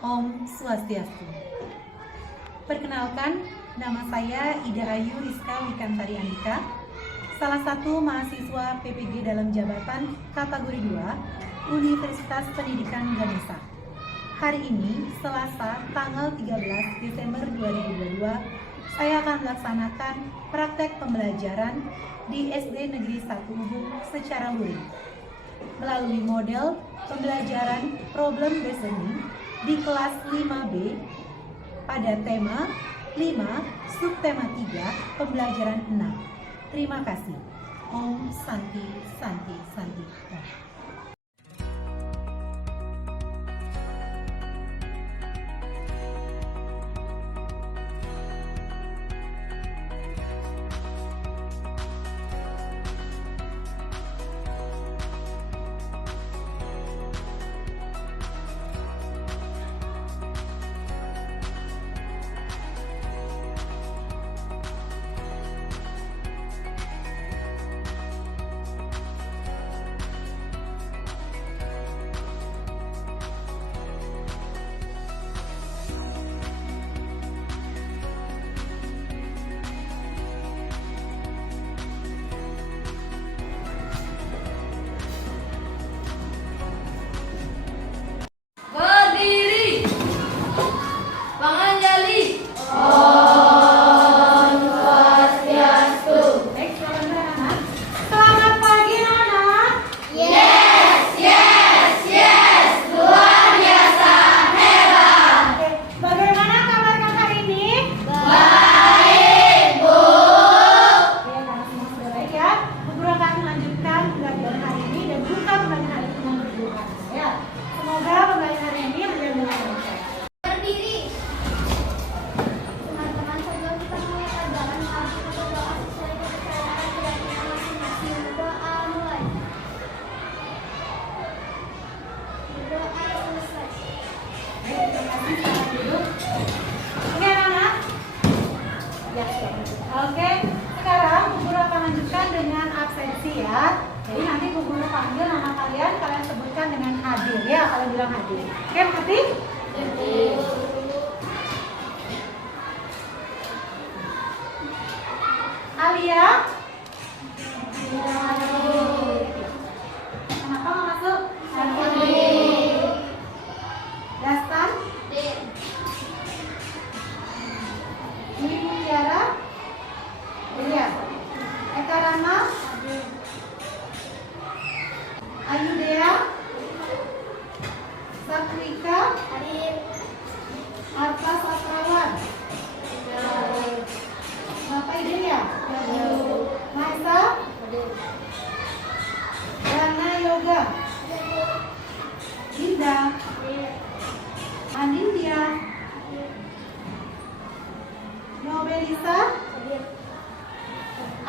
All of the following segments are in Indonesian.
Om Swastiastu. Perkenalkan, nama saya Ida Ayu Rizka Wikantari Andika, salah satu mahasiswa PPG dalam jabatan kategori 2 Universitas Pendidikan Ganesha. Hari ini, Selasa, tanggal 13 Desember 2022, saya akan melaksanakan praktek pembelajaran di SD Negeri 1 Ubung secara luring melalui model pembelajaran problem listening di kelas 5B pada tema 5 subtema 3 pembelajaran 6. Terima kasih. Om Santi Santi Santi. Berdiri, Panganjali. Baik, silakan anak-anak. Selamat pagi anak-anak. Luar biasa hebat. Oke, bagaimana kabar kakak ini? Baik, Bu. Oke, karena semua sudah baik ya. Bu Guru akan melanjutkan pembelajaran hari ini dan buka pembelajaran hari ini dengan berdoa. Ya, semoga pembelajaran hari ini berjalan dengan lancar. Berdiri. Teman-teman, sebelum kita mulai pelajaran, mari kita berdoa sesuai kepercayaan keyakinan masing-masing. Doa mulai. Doa selesai. Baik, terima kasih. Selamat duduk. Oke anak-anak. Ya, silakan. Oke, sekarang Bu Guru akan lanjutkan dengan absensi ya. Jadi nanti Bu Guru panggil nama kalian, kalian sebutkan dengan hadir ya, kalian bilang hadir. Oke, mengerti? Alia? Kenapa nggak masuk? Dastan? Dwi Mutiara? Iya. Eka Rama? Ayu Dea? Saprika? Arta Sastrawan? Bapak Ideya? Maisa? Rana Yoga? Dinda? Anindya? Nobelisa?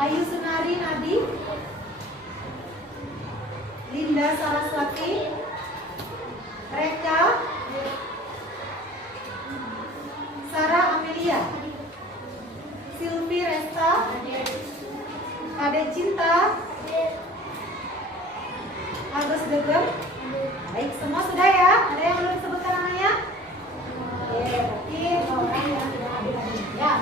Ayu Sunari Nadi? Linda Saraswati? Reka? Sarah Amelia? Silvi Resta? Ade Cinta? Agus Degem? Baik, semua sudah ya? Ada yang belum disebutkan namanya? Oke, berarti orang yang tidak hadir lagi ya.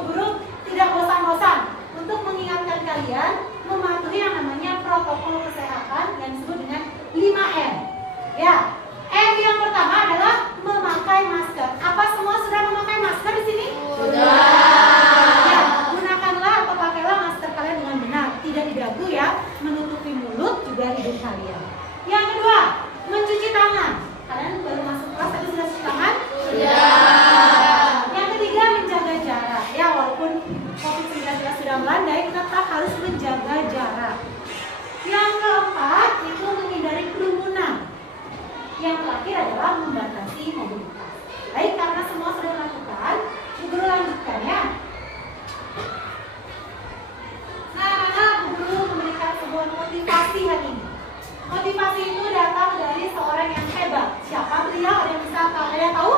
Guru tidak bosan-bosan untuk mengingatkan kalian mematuhi yang namanya protokol kesehatan yang disebut dengan 5M. Ya, M yang pertama adalah memakai masker. Apa semua sudah memakai masker di sini? Ya, gunakanlah atau pakailah masker kalian dengan benar, tidak di dagu ya, menutupi mulut juga hidung kalian. Yang kedua, mencuci tangan. Kalian baru masuk kelas tapi sudah cuci tangan? Yang ketiga, menjaga jarak. Ya, walaupun COVID-19 sudah melandai, tetap harus menjaga jarak. Yang keempat, itu menghindari kerumunan. Yang terakhir adalah membatasi mobilitas. Baik, karena semua sudah dilakukan, Bu Guru lanjutkan ya. Nah, Bu Guru memberikan sebuah motivasi hari ini. Motivasi itu datang dari seorang yang hebat. Siapa beliau? Ada yang bisa tahu? Ada yang tahu?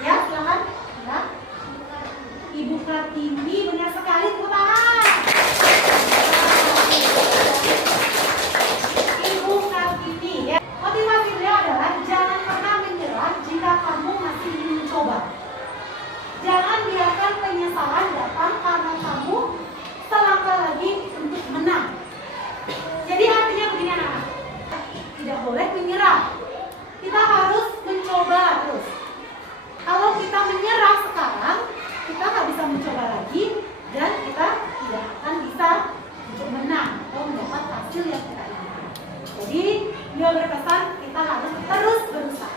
Ya, silakan. Ya. Ibu Kartini, benar sekali, tepuk tangan. Ibu Kartini ya. Motivasi beliau adalah jangan pernah menyerah jika kamu Beliau berpesan kita harus terus berusaha.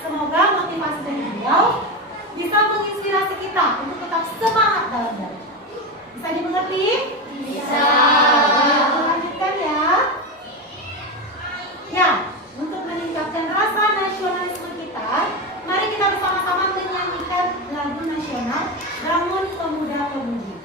Semoga motivasi dari beliau bisa menginspirasi kita untuk tetap semangat dalam belajar. Bisa dimengerti? Bisa. Lanjutkan ya. Ya, untuk meningkatkan rasa nasionalisme kita, mari kita bersama-sama menyanyikan lagu nasional Bangun Pemuda Pemudi.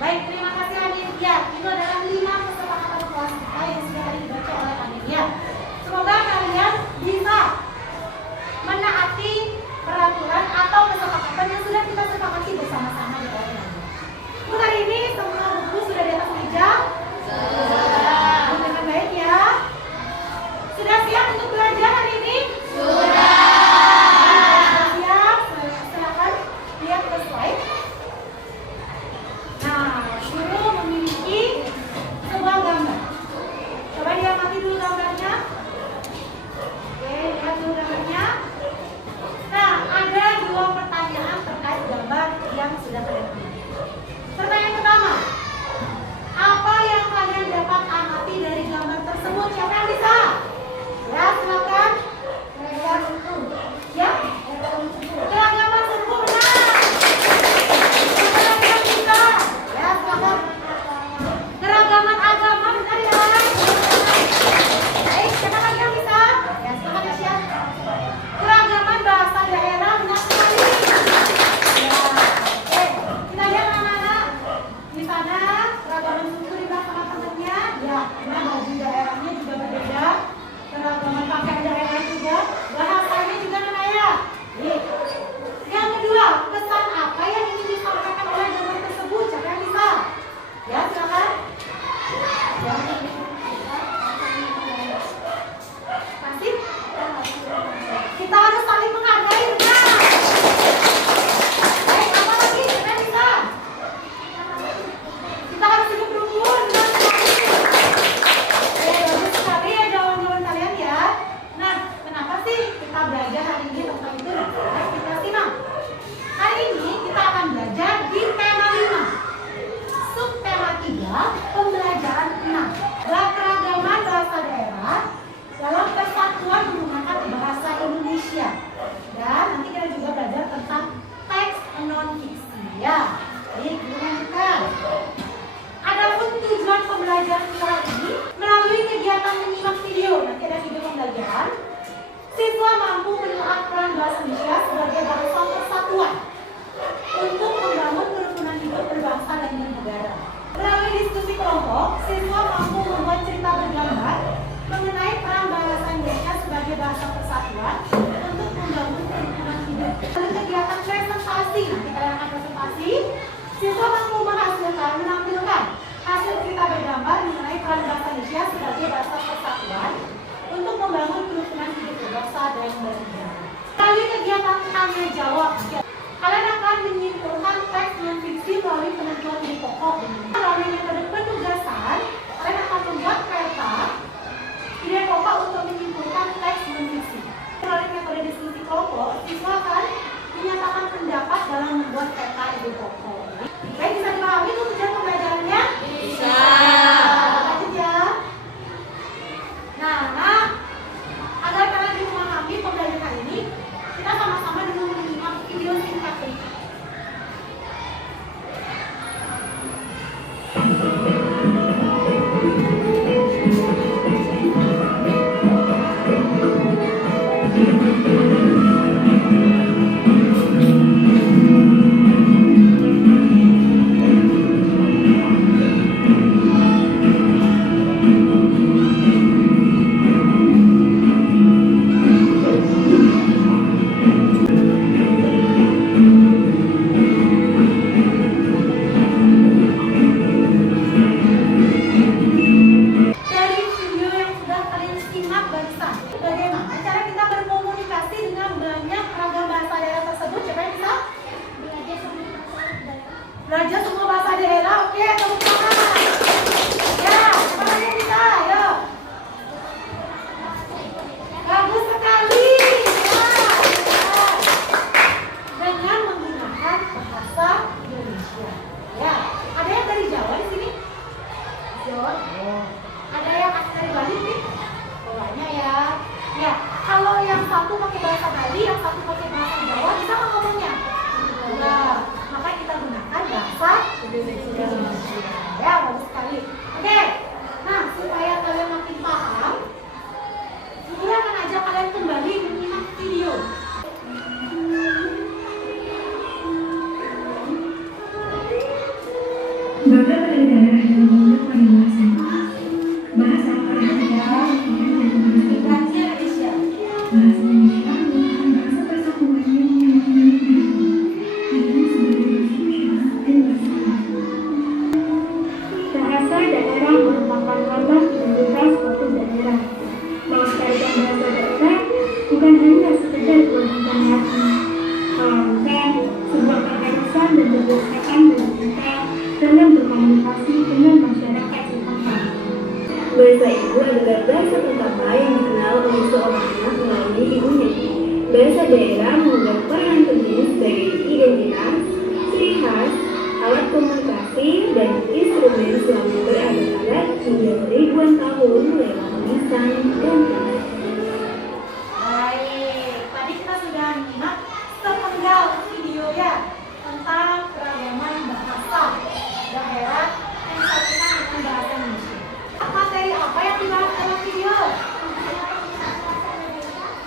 Baik, terima kasih Anin. Ya, itu adalah 5 kesepakatan kelas kita yang sudah tadi dibaca oleh Anin ya. Semoga kalian bisa menaati peraturan atau kesepakatan yang sudah kita sepakati bersama-sama di bawah ini. Untuk hari ini semua buku sudah di atas meja? Sudah. Dengan baik ya. Sudah siap untuk belajar hari ini? Sudah. Siap. Silakan lihat ke slide. Nah, guru memiliki sebuah gambar. Coba diamati dulu gambarnya. Oke, lihat dulu gambarnya. Nah, ada 2 pertanyaan terkait gambar yang sudah kalian pilih. Pertanyaan pertama, apa yang kalian dapat amati dari gambar tersebut? Siapa yang bisa? Ya, silakan. Ya, keragaman suku benar. Siapa yang bisa? Ya, silakan. Keragaman agama benar ya. Baik, siapa lagi yang bisa? Ya, silakan ya, Syah. Keragaman bahasa daerah benar sekali. Ya, oke. Kita lihat anak-anak. Di sana keragaman suku di belakang temannya. Ya, benar baju daerahnya juga berbeda. Keragaman pakaian daerah juga. Bahasanya juga mana ya? Yang kedua, pesan apa yang ingin disampaikan oleh gambar tersebut? Siapa yang bisa? Ya, silakan. Ya. Masih? Kita harus saling menghargai, benar. Baik, apa lagi? Siapa yang bisa? Kita harus hidup rukun, benar sekali. Bagus sekali ya jawaban kalian ya. Nah, kenapa sih kita belajar hari ini tentang itu? Nah, kita simak. Hari ini kita akan belajar di tema 5. Subtema 3, pembelajaran 6. Keragaman bahasa daerah dalam persatuan menggunakan bahasa Indonesia. Dan nanti kita juga belajar tentang teks non-fiksi ya. Baik, lanjutkan. Adapun tujuan pembelajaran kita ini melalui kegiatan menyimak video, nanti ada video pembelajaran, siswa mampu menelaah peran bahasa Indonesia sebagai bahasa persatuan untuk membangun kerukunan hidup berbangsa dan bernegara. Melalui diskusi kelompok, siswa mampu membuat cerita bergambar mengenai peran bahasa Indonesia sebagai bahasa persatuan untuk membangun kerukunan tanya jawab. Kalian akan menyimpulkan teks non fiksi melalui penentuan ide pokok. Melalui metode penugasan, kalian akan membuat peta ide pokok untuk menyimpulkan teks non fiksi. Melalui metode diskusi kelompok, siswa akan menyatakan pendapat dalam membuat peta ide pokok. Baik, bisa dipahami itu tujuan pembelajarannya? Bisa. Lanjut ya. Nah, agar kalian bisa memahami pembelajaran ini, kita sama-sama dulu menyimak video singkat berikut. Bagaimana cara kita berkomunikasi dengan banyak ragam bahasa daerah tersebut? Coba yang bisa belajar semua bahasa daerah. Oke, tepuk tangan. Ya, siapa yang bisa? Ayo. Bagus sekali. Ya, dengan menggunakan bahasa Indonesia. Ya, ada yang dari Jawa di sini? Jawa. Ada yang asli dari Bali nih? Banyak ya. Ya, kalau yang satu pakai bahasa Bali, yang satu pakai bahasa Jawa, bisa nggak ngomongnya? Nah, maka kita gunakan bahasa Indonesia. Ya, bagus sekali. Oke, nah supaya kalian makin paham, saya akan ajak kalian kembali menyimak video. Bapak dari daerah yang memiliki variasi bahasa Bahasa Indonesia merupakan bahasa persatuan yang memiliki ini sebagai bahasa dan bahasa daerah merupakan lambang identitas suatu daerah. Melestarikan bahasa daerah bukan hanya sekedar kewajiban hati, melainkan sebuah keharusan dan kebiasaan bagi kita dalam berkomunikasi dengan masyarakat setempat. Bahasa ibu adalah bahasa pertama yang dikenal oleh seorang anak melalui ibunya. Bahasa daerah memegang peran penting sebagai identitas, ciri khas, alat komunikasi, dan instrumen selama berabad-abad hingga ribuan tahun lewat lisan dan tulis. Baik, tadi kita sudah menyimak sepenggal video ya tentang keragaman bahasa daerah yang disatukan dengan bahasa Indonesia. Materi apa yang dibahas dalam video?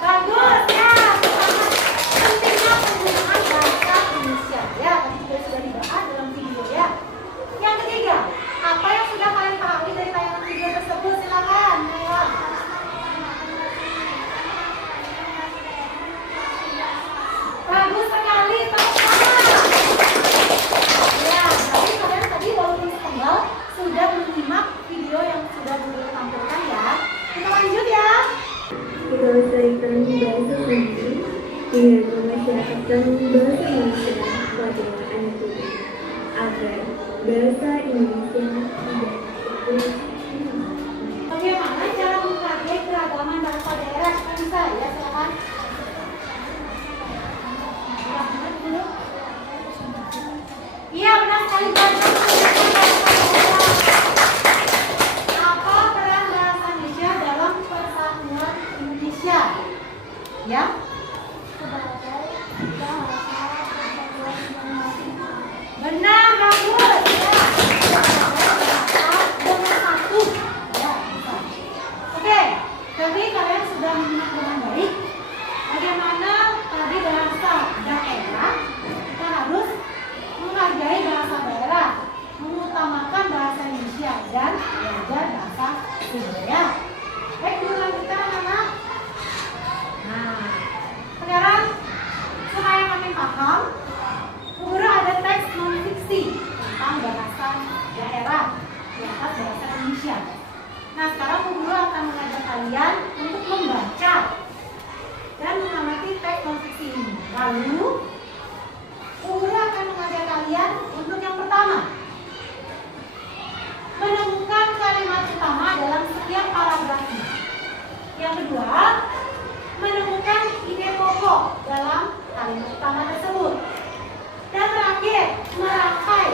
Bagus ya, pertama pentingnya penggunaan bahasa Indonesia ya, tadi juga sudah dibahas dalam video ya. Yang ketiga, apa yang sudah kalian pahami dari tayangan video tersebut? Silakan, ayo. Bagus sekali, tepuk tangan. Ya, jadi kalian tadi walaupun sepenggal sudah menyimak video yang sudah dulu tampilkan ya. Kita lanjut ya. Kita lestarikan bahasa sendiri dengan memasyarakatkan bahasa Indonesia pada anak kita agar bahasa Indonesia tidak terus. Bagaimana cara menghargai keragaman bahasa daerah? Kita bisa ya, silakan. Iya, benar sekali. Apa peran bahasa Indonesia dalam persatuan Indonesia? Ya? Benar, bagus. Ya. Dengan satu. Ya, bisa. Oke, jadi kalian sudah menyimak dengan baik bagaimana tadi bahasa daerah. Kita harus menghargai bahasa daerah, mengutamakan bahasa Indonesia dan belajar bahasa Sunda. Baik, dulu lanjutkan anak-anak. Nah, sekarang Lalu, guru akan mengajak kalian untuk yang pertama, menemukan kalimat utama dalam setiap paragrafnya. Yang kedua, menemukan ide pokok dalam kalimat utama tersebut. Dan terakhir, merangkai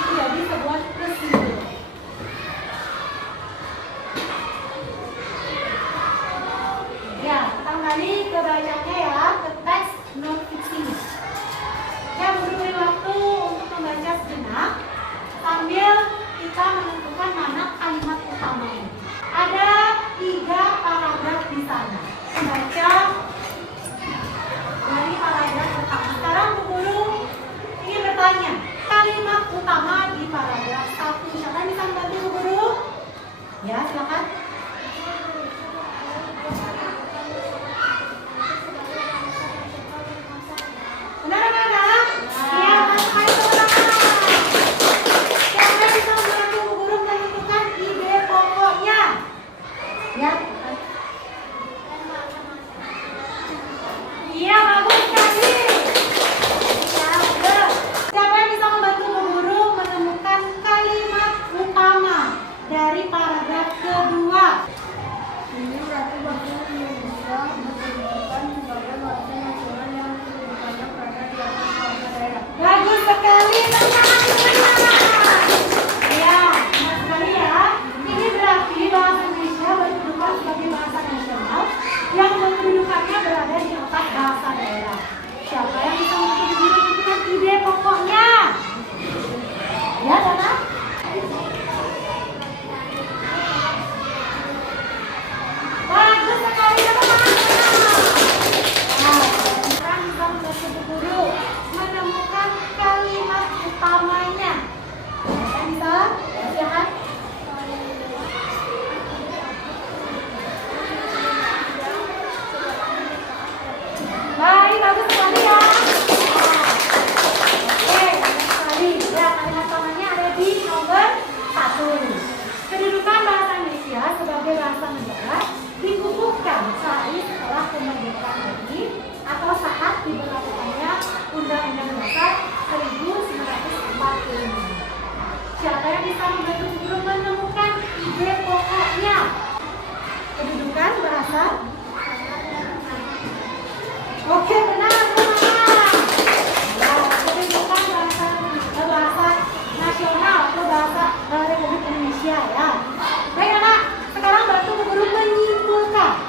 menjadi sebuah kesimpulan. Ya, kita kembali ke bacanya ya, ke teks non fiksinya. Ya, beri waktu untuk membaca sejenak sambil kita menentukan mana kalimat utamanya. Ada 3 paragraf di sana. Membaca dari paragraf pertama. Sekarang Bu Guru ingin bertanya, kalimat utama di paragraf 1. Siapa yang bisa membantu Bu Guru? Ya, silakan. Benar anak-anak? Iya, masukkan itu anak-anak. Siapa yang bisa membantu Bu Guru menentukan ide pokoknya? Ya. Iya, bagus sekali. Ya, betul. Siapa yang bisa membantu Bu Guru menemukan kalimat utama dari paragraf kedua? Ini berarti bahasa Indonesia diperlukan sebagai bahasa nasional yang kedudukannya berada di atas bahasa daerah. Bagus sekali, teman-teman. Ya, benar sekali ya. Ini berarti bahasa Indonesia berkedudukan sebagai bahasa nasional yang kedudukannya berada di atas bahasa daerah. Siapa yang bisa membantu guru menentukan ide pokoknya? Ya, Dana? Bagus sekali, teman-teman. Nah, sekarang bisa membantu Bu Guru menemukan kalimat utamanya. Siapa yang bisa? Silakan. Baik, bagus sekali ya. Oke, bagus sekali. Ya, kalimat utamanya ada di nomor 1. Kedudukan bahasa Indonesia sebagai bahasa negara dikukuhkan sehari setelah kemerdekaan RI atau saat diberlakukannya Undang-Undang Dasar 1945. Siapa yang bisa membantu guru menemukan ide pokoknya? Kedudukan bahasa. Oke, benar teman-teman. Ya, kedudukan bahasa nasional atau bahasa Republik Indonesia ya. Baik anak, sekarang bantu Bu Guru menyimpulkan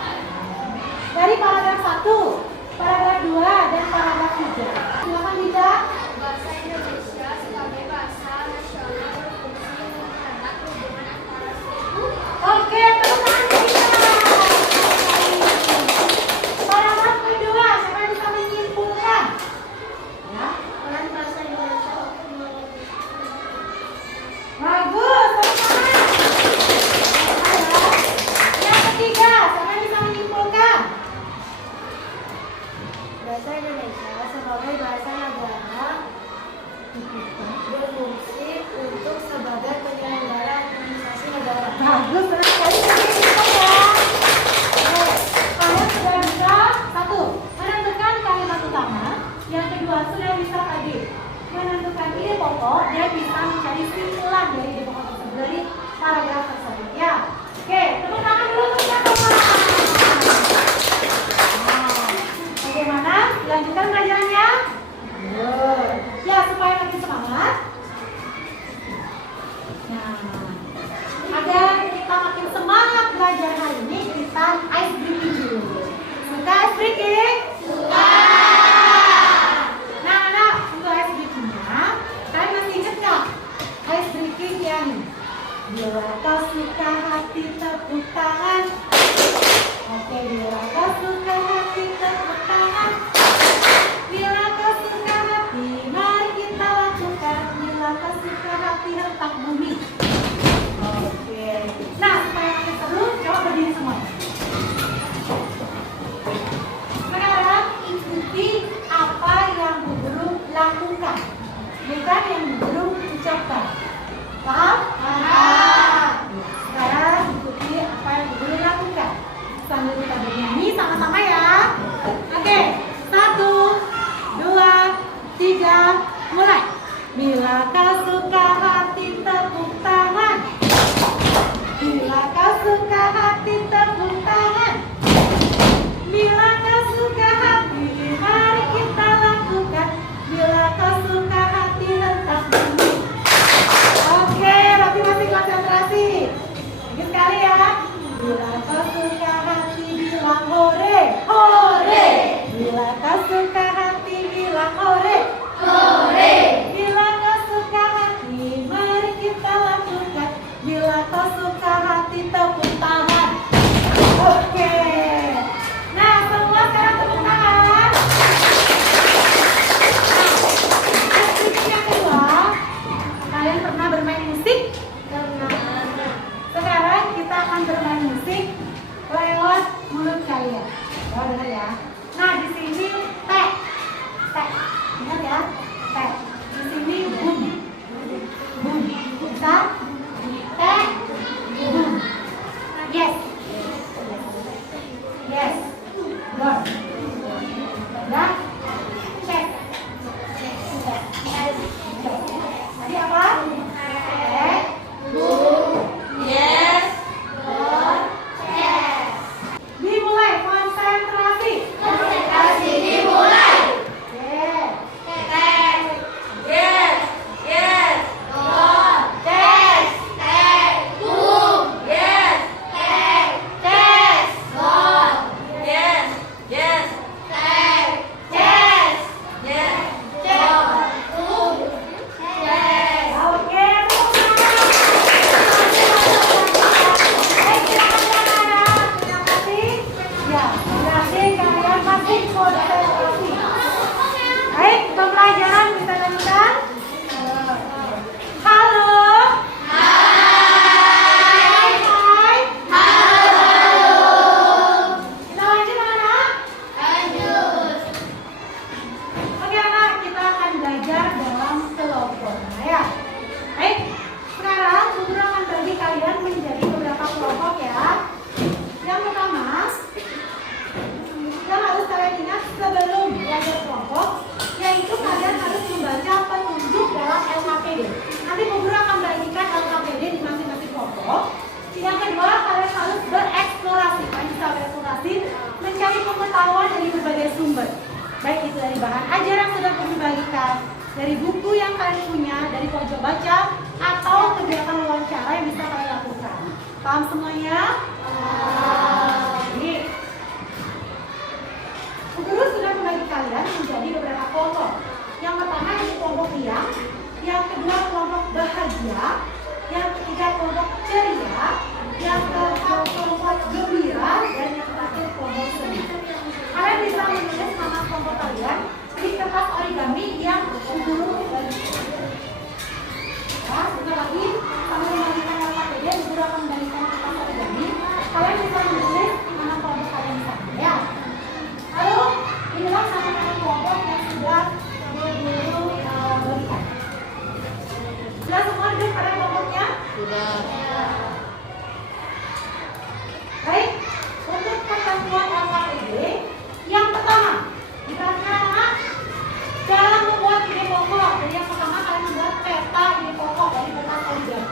dari paragraf 1, paragraf 2, dan paragraf 3. Silakan Dinda. Bahasa Indonesia sebagai bahasa nasional berfungsi mengangkat hubungan antara suku. Oke, teman-teman Dinda. Paragraf kedua, siapa yang bisa menyimpulkan? Ya, Peran bahasa Indonesia untuk bagus teman-teman. Yang ketiga, siapa yang bisa menyimpulkan? bahasa Indonesia sebagai bahasa negara berfungsi untuk sebagai penyelenggara administrasi negara. Bagus, benar sekali. Menyimpulkan ya. Oke, kalian sudah bisa 1, menentukan kalimat utama. Yang kedua, sudah bisa tadi menentukan ide pokok dan bisa mencari simpulan dari ide pokok tersebut dari paragraf tersebut ya. Oke, tepuk tangan dulu untuk siapa-siapa. Bagaimana? Lanjutkan pelajarannya? Ya, supaya makin semangat. Nah, agar kita makin semangat belajar hari ini, kita ice breaking dulu. Suka ice breaking? Suka! Nah, anak, untuk ice breakingnya, kalian masih ingat nggak? Ice breaking yang bila kau suka hati tepuk konsentrasi. Baik, pembelajaran kita lanjutkan. Halo. Hai. Hai. Halo. Kita lanjut anak. Lanjut. Oke anak, kita akan belajar dalam kelompok. Ya. Baik. Sekarang guru akan bagi kalian menjadi beberapa kelompok ya. Yang pertama, yang harus kalian ingat sebelum belajar kelompok, yaitu kalian harus membaca petunjuk dalam LKPD. Nanti guru akan bagikan LKPD di masing-masing kelompok. Yang kedua, kalian harus bereksplorasi. Kalian bisa bereksplorasi, mencari pengetahuan dari berbagai sumber. Baik itu dari bahan ajar yang sudah guru bagikan, dari buku yang kalian punya, dari pojok baca, atau kegiatan wawancara yang bisa kalian lakukan. Paham semuanya? Ini guru sudah membagi kalian menjadi beberapa kelompok. Yang pertama yaitu kelompok riang, yang kedua kelompok bahagia, yang ketiga kelompok ceria, yang keempat kelompok gembira, dan yang terakhir kelompok sedih. Kalian bisa menulis nama kelompok kalian di kertas origami yang guru bagi. Ya, sebentar lagi sambil membagikan LKPD, guru akan membagikan kertas origami. Kalian bisa menulis nama kelompok kalian di sana ya. Lalu inilah nama-nama kelompok yang sudah guru berikan. Sudah semua duduk pada kelompoknya? Sudah. Baik, untuk ketentuan LKPD, yang pertama, diperhatikan anak, dalam membuat ide pokok. Jadi yang pertama kalian membuat peta ide pokok dari peta origami.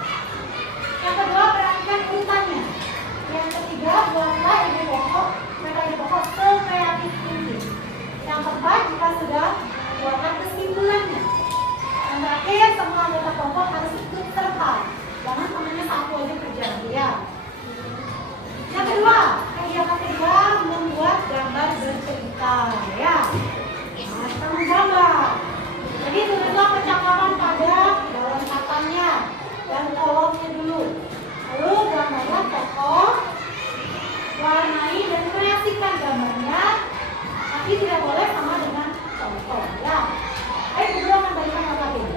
Yang kedua, perhatikan urutannya. Yang ketiga, buatlah ide pokok, peta ide pokok sekreatif mungkin. Yang keempat, kita sudah buatkan kesimpulannya. Yang terakhir, semua anggota kelompok harus ikut serta. Jangan temannya satu aja kerja ya. Yang kedua, kegiatan kedua membuat gambar bercerita ya. Nah, kita menggambar. Jadi tulislah percakapan pada dalam katanya dan kolomnya dulu. Lalu gambarlah tokoh, warnai dan kreasikan gambarnya. Tapi tidak boleh sama dengan contoh ya. Baik, guru akan berikan LKPD.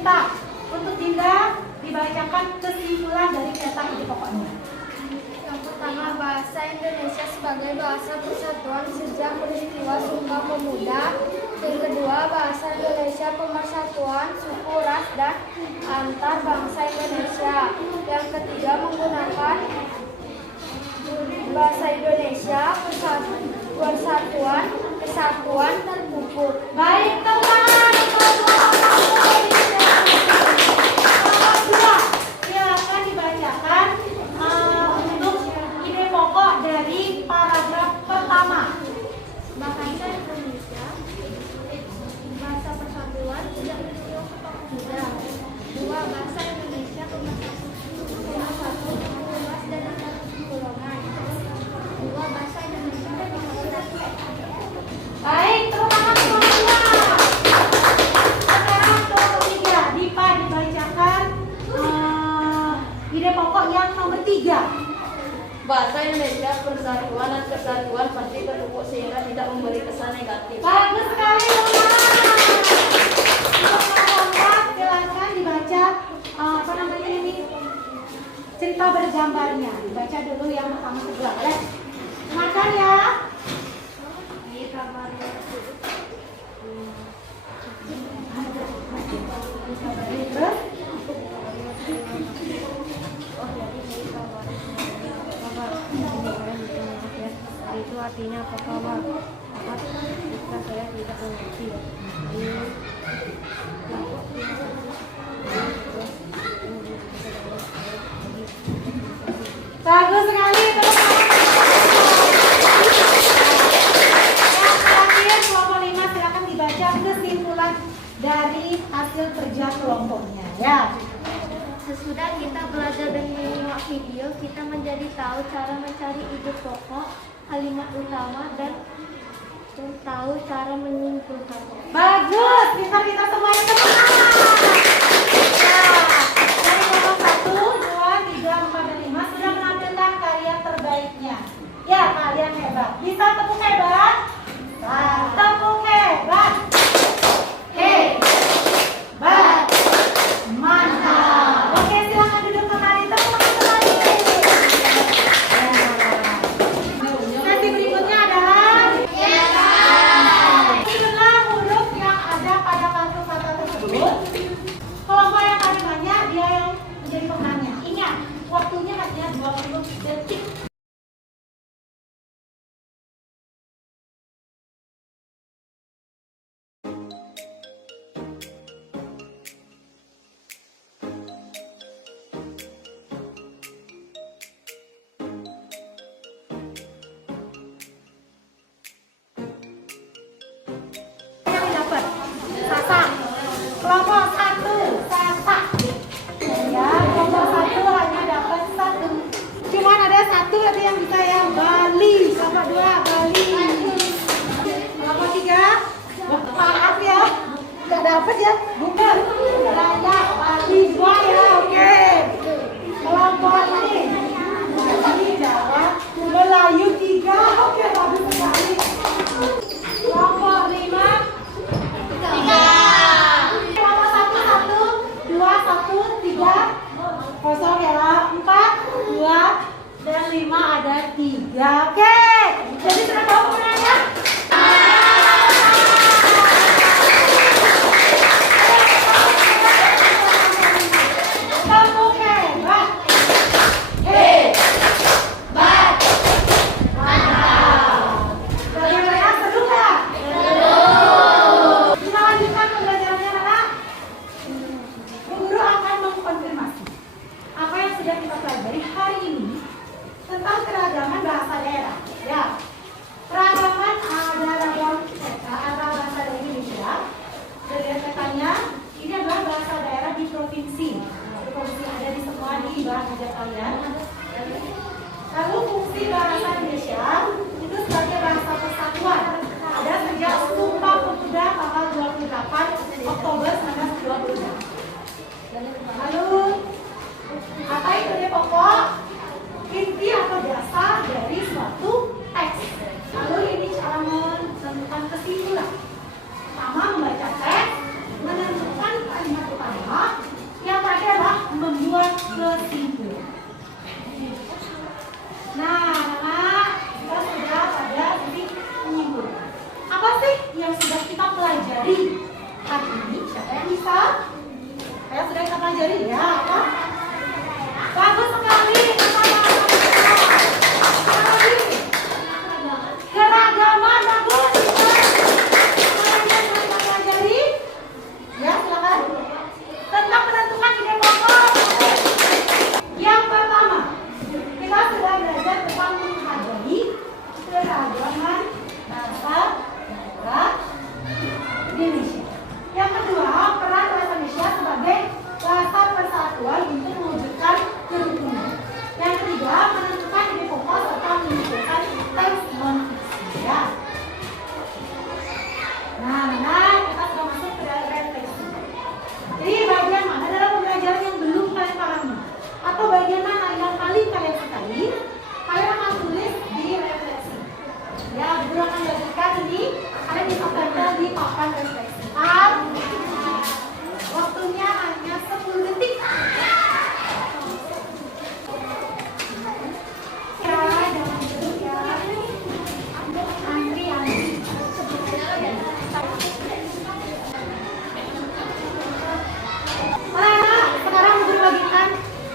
Sinta. Untuk Dinda dibacakan kesimpulan dari peta ide pokoknya. Yang pertama, bahasa Indonesia sebagai bahasa persatuan sejak peristiwa Sumpah Pemuda. Yang kedua, bahasa Indonesia pemersatuan suku, ras, dan antar bangsa Indonesia. Yang ketiga, menggunakan bahasa Indonesia persatuan, kesatuan terpupuk. Baik teman, silakan dibacakan untuk ide pokok dari paragraf pertama. Bahasa Indonesia, bahasa persatuan sejak peristiwa Sumpah Pemuda. Dua, bahasa Indonesia pemersatu suku, ras, dan antar golongan. Dua, bahasa Indonesia pemersatu. Baik, terima kasih semuanya. Sekarang ke ketiga, Dipa dibacakan ide pokok yang nomor 3. Bahasa Indonesia persatuan dan kesatuan pasti terpupuk sehingga tidak memberi kesan negatif. Bagus sekali teman. Silakan dibaca apa namanya ini cerita bergambarnya. Dibaca dulu yang pertama kedua. Boleh? Makan ya. Ini kamarnya. Terus Itu artinya apa kabar? Apa jika saya tidak mengerti? bagus sekali teman-teman. Yang terakhir kelompok 5 silakan dibaca kesimpulan dari hasil kerja kelompoknya ya. Sesudah kita belajar dan menyimak video, kita menjadi tahu cara mencari ide pokok, kalimat utama, dan tahu cara menyimpulkan. Bagus, pintar-pintar semuanya teman. Ya, dari kelompok 1, 2, 3, 4, dan 5 sudah menampilkan karya terbaiknya. Ya, kalian hebat. Bisa tepuk hebat? Tepuk hebat. Hebat. Mantap. Oke, silakan duduk kembali teman-teman. Sesi berikutnya adalah susunlah huruf yang ada pada kartu kata tersebut. Kelompok yang paling banyak dia yang menjadi pemenangnya. Ingat, waktunya hanya 20 detik. Yang dapat Sasa. Kelompok 1 Sasa. Ya, kelompok 1 hanya dapat 1. Cuman ada 1 tadi yang bisa ya, Bali. Kelompok 2 Bali. Kelompok 3 wah, maaf ya, nggak dapat ya, bukan Raya Bali 2 ya, oke. Kelompok ini Jawa Melayu 3, oke, bagus sekali. Kelompok 5 3. Kelompok 1 1 2 1 3 kosong ya, 4 2 dan 5 ada 3. Oke, jadi sudah tahu pemenangnya? Tepuk hebat. Hebat. Mantap. Bagaimana, seru nggak? Kita lanjutkan pembelajarannya, anak. Bu Guru akan mengkonfirmasi apa yang sudah kita pelajari hari ini tentang keragaman bahasa daerah. Ya, keragaman ada ragam bahasa daerah Indonesia. Berdasarkannya, ini adalah bahasa daerah di provinsi. Provinsi ada di semua di bahan ajar kalian. Lalu fungsi bahasa Indonesia itu sebagai bahasa persatuan. Ada sejak Sumpah Pemuda tanggal 28 Oktober 1922. Lalu apa itu ide pokok? Inti atau dasar dari suatu teks. Lalu ini cara menentukan kesimpulan. Pertama, membaca teks, menentukan kalimat utama, mempelajari ya apa? Bagus sekali. Keragaman bagus. Kalian mempelajari? Ya, silakan. Tentang menentukan ide pokok. Yang pertama, kita sudah belajar tentang menghargai keragaman bahasa daerah Indonesia. Yang kedua, peran bahasa Indonesia sebagai bahasa persatuan untuk mewujudkan kerukunan. Yang ketiga, menentukan ide pokok serta menentukan teks non-fiksi. Ya. Nah, kita sudah masuk ke dalam refleksi. Jadi bagian mana dalam pembelajaran yang belum kalian pahami? Atau bagian mana yang paling kalian sukai? Kalian akan tulis di refleksi. Ya, guru akan bagikan ini. Kalian bisa tempel di papan refleksi. Waktunya hanya 10 detik. Ya, jangan dulu ya. Antri. Anak-anak, sekarang guru bagikan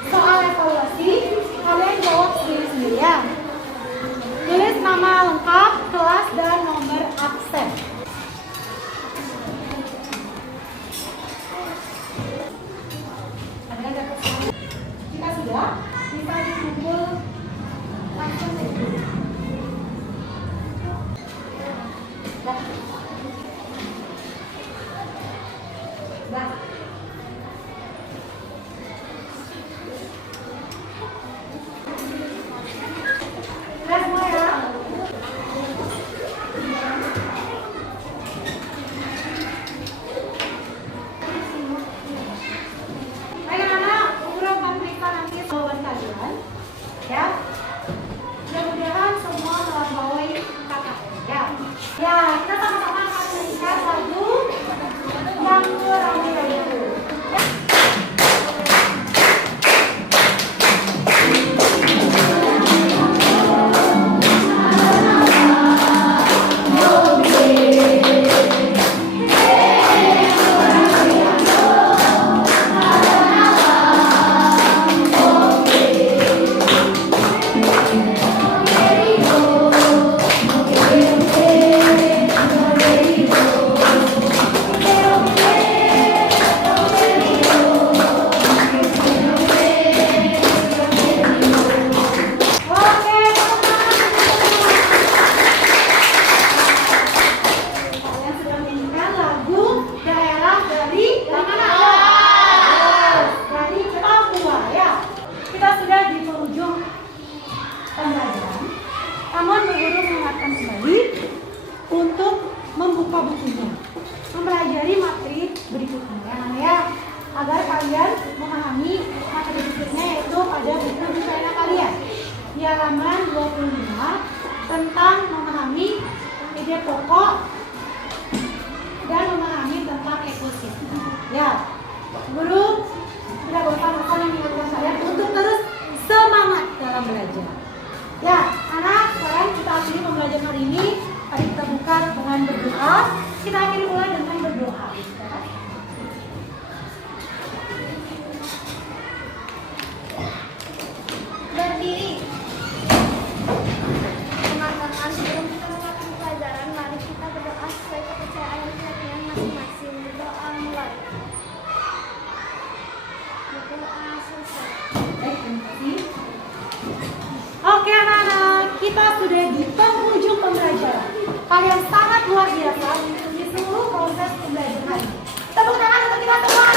soal evaluasi. Kalian jawab sendiri-sendiri ya. Tulis nama lengkap, kelas, dan nomor absen. Ada yang dapat semua? Jika sudah, bisa dikumpul langsung saja. Dah. Sudah semua ya? Baik anak-anak, guru akan periksa nanti jawaban kalian. Ya. Mudah-mudahan semua melampaui KKN. Ya. Ya, kita sama-sama akan menyanyikan lagu yang beramai-ramai. Namun guru mengingatkan kembali untuk membuka bukunya, mempelajari materi berikutnya ya, agar kalian memahami materi berikutnya, yaitu pada buku China kalian di halaman 25 tentang memahami ide pokok dan memahami tentang ekosistem. Ya, guru tidak bosan-bosan mengingatkan kalian untuk terus semangat dalam belajar. Ya, anak, sekarang kita akhiri pembelajaran hari ini. Tadi kita buka dengan berdoa, kita akhiri pula dengan berdoa. Berdiri. Teman-teman, sebelum kita melakukan pelajaran, mari kita berdoa sesuai kepercayaan kalian masing-masing. Berdoa mulai. Berdoa selesai. Baik, terima kasih. Oke anak-anak, kita sudah di penghujung pembelajaran. Kalian sangat luar biasa mengikuti seluruh proses pembelajaran. Tepuk tangan untuk kita semua.